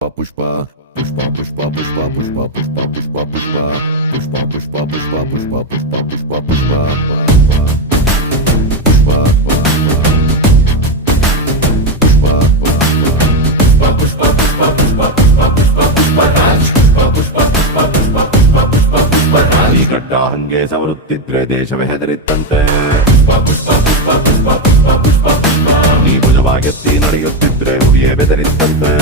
pushpa pushpa pushpa pushpa pushpa pushpa pushpa pushpa pushpa pushpa pushpa pushpa pushpa pushpa pushpa ಗಡ್ಡ ಹಂಗೆ ಸವರುತ್ತಿದ್ರೆ ದೇಶವೇ ಹೆದರಿತ್ತಂತೆ ನೀ ಭುಜವಾಗೆತ್ತಿ ನಡೆಯುತ್ತಿದ್ರೆ ಹುಲಿಯೇ ಬೆದರಿತ್ತಂತೆ